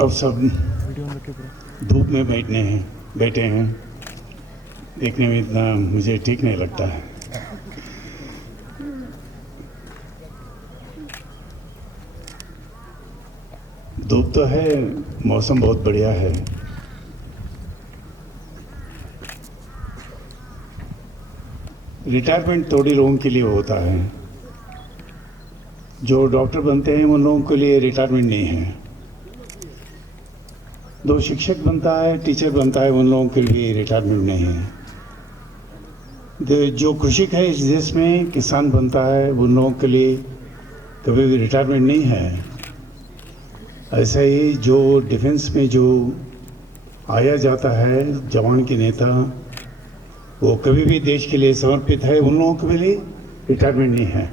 अब सब धूप में बैठे हैं, देखने में इतना मुझे ठीक नहीं लगता है। धूप तो है, मौसम बहुत बढ़िया है। रिटायरमेंट थोड़ी लोगों के लिए होता है। जो डॉक्टर बनते हैं उन लोगों के लिए रिटायरमेंट नहीं है। जो शिक्षक बनता है, टीचर बनता है, उन लोगों के लिए रिटायरमेंट नहीं है। जो कृषक है इस देश में, किसान बनता है, उन लोगों के लिए कभी भी रिटायरमेंट नहीं है। ऐसा ही जो डिफेंस में जो आया जाता है जवान के नेता, वो कभी भी देश के लिए समर्पित है, उन लोगों के लिए रिटायरमेंट नहीं है।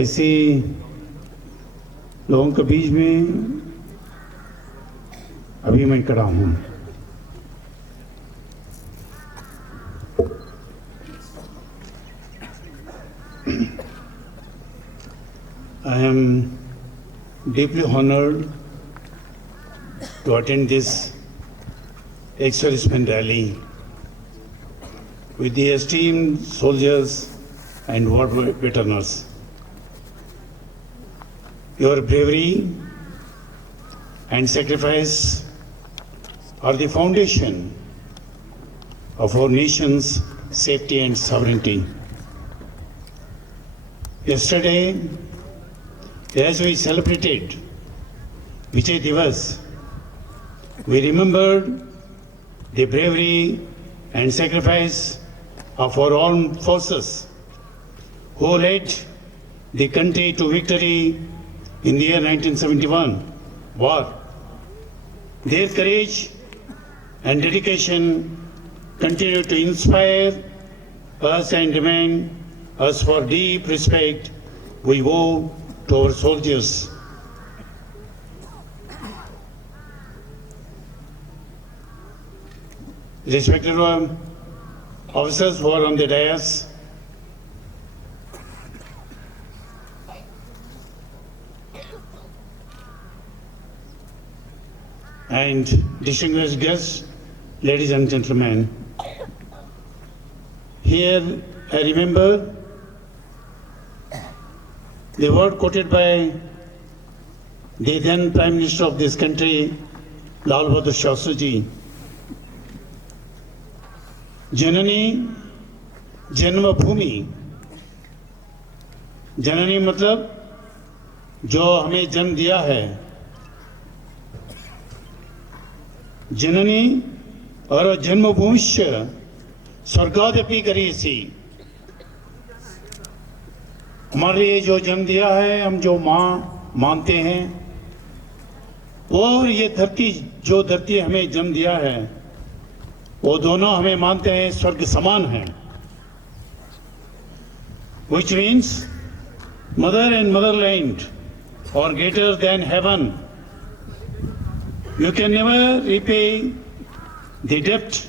ऐसी लोगों के बीच में अभी मैं खड़ा हूं। I am deeply honored to attend this ex-servicemen rally with the esteemed soldiers and war veterans. Your bravery and sacrifice are the foundation of our nation's safety and sovereignty. Yesterday, as we celebrated Vijay Divas, we remembered the bravery and sacrifice of our armed forces who led the country to victory in the year 1971 war. Their courage and dedication continue to inspire us and remain us for deep respect we owe to our soldiers. Respected officers who are on the dais, and distinguished guests, ladies and gentlemen, here I remember the word quoted by the then Prime Minister of this country, Lal Bahadur Shastri ji. जननी जन्मभूमि। जननी मतलब जो हमें जन्म दिया है। जननी और जन्मभूमिश्च स्वर्गादपि गरीयसी। हमारे लिए जो जन्म दिया है, हम जो माँ मानते हैं, और ये धरती, जो धरती हमें जन्म दिया है, वो दोनों हमें मानते हैं स्वर्ग समान हैं। Which means mother and motherland are greater than heaven. You can never repay the debt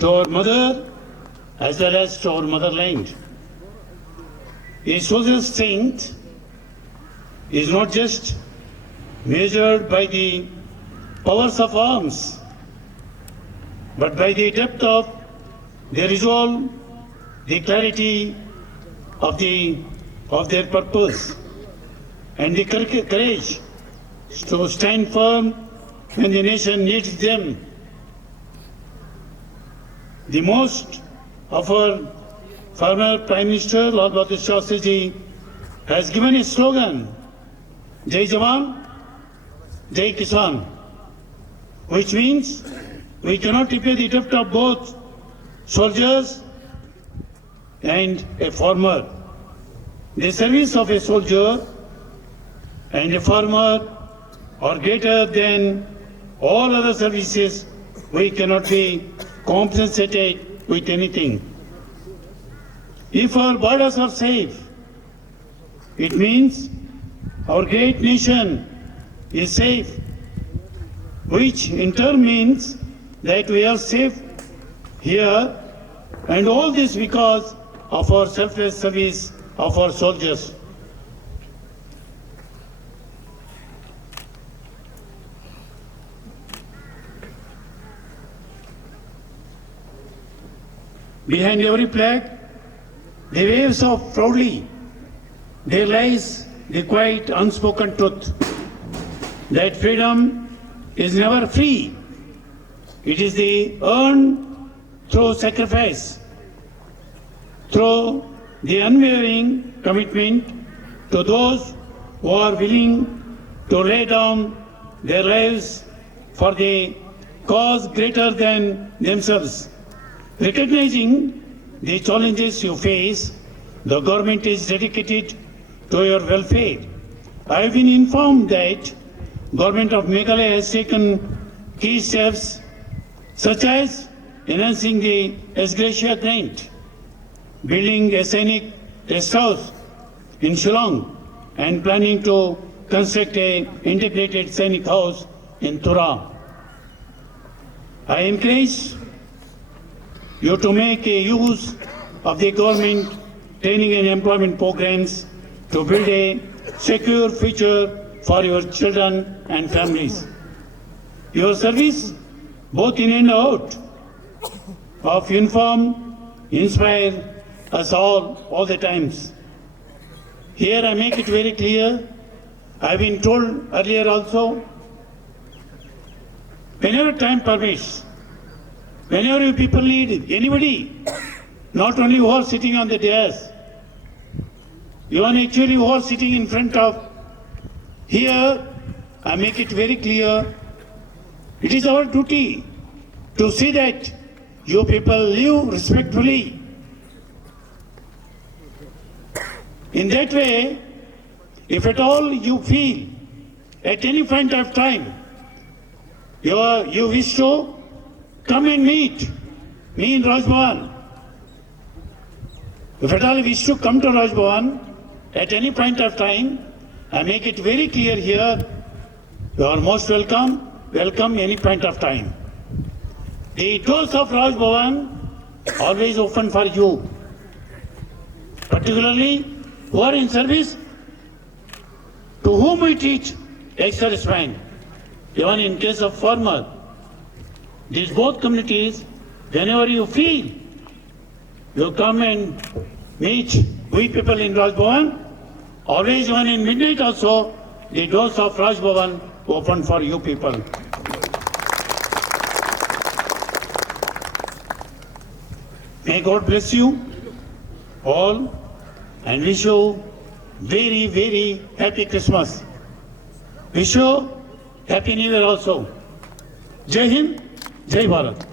to our mother as well as to our motherland. A soldier's strength is not just measured by the powers of arms, but by the depth of their resolve, the clarity of their purpose, and the courage to stand firm when the nation needs them. The most of our former Prime Minister, Lal Bahadur Shastri ji, has given a slogan, Jai Jawan, Jai Kisan, which means we cannot repay the debt of both soldiers and a farmer. The service of a soldier and a farmer are greater than all other services. We cannot be compensated with anything. If our borders are safe, it means our great nation is safe, which in turn means that we are safe here, and all this because of our selfless service of our soldiers. Behind every flag, the waves of proudly, there lies the quiet unspoken truth that freedom is never free. It is the earned through sacrifice, through the unwavering commitment to those who are willing to lay down their lives for the cause greater than themselves. Recognizing the challenges you face, the government is dedicated to your welfare. I have been informed that Government of Meghalaya has taken key steps such as enhancing the ex gratia grant, building a scenic rest house in Shillong, and planning to construct a integrated scenic house in Tura. I encourage you to make a use of the government training and employment programs to build a secure future for your children and families. Your service, both in and out of uniform, inspire us all the times. Here I make it very clear, I've been told earlier also, whenever time permits, whenever you people need anybody, not only who are sitting on the dais, even actually who are sitting in front of, here I make it very clear, it is our duty to see that you people live respectfully. In that way, if at all you feel at any point of time you wish to come and meet me in Raj Bhavan, if at all you wish to come to Raj Bhavan at any point of time, I make it very clear here, you are most welcome any point of time. The doors of Raj Bhavan always open for you, particularly who are in service, to whom we teach ex-servicemen, even in case of farmer. These both communities, whenever you feel, you come and meet we people in Raj Bhavan. Always, even in midnight also, the doors of Raj Bhavan open for you people. May God bless you all and wish you very, very happy Christmas. Wish you Happy New Year also. Jai Hind, Jai Bharat.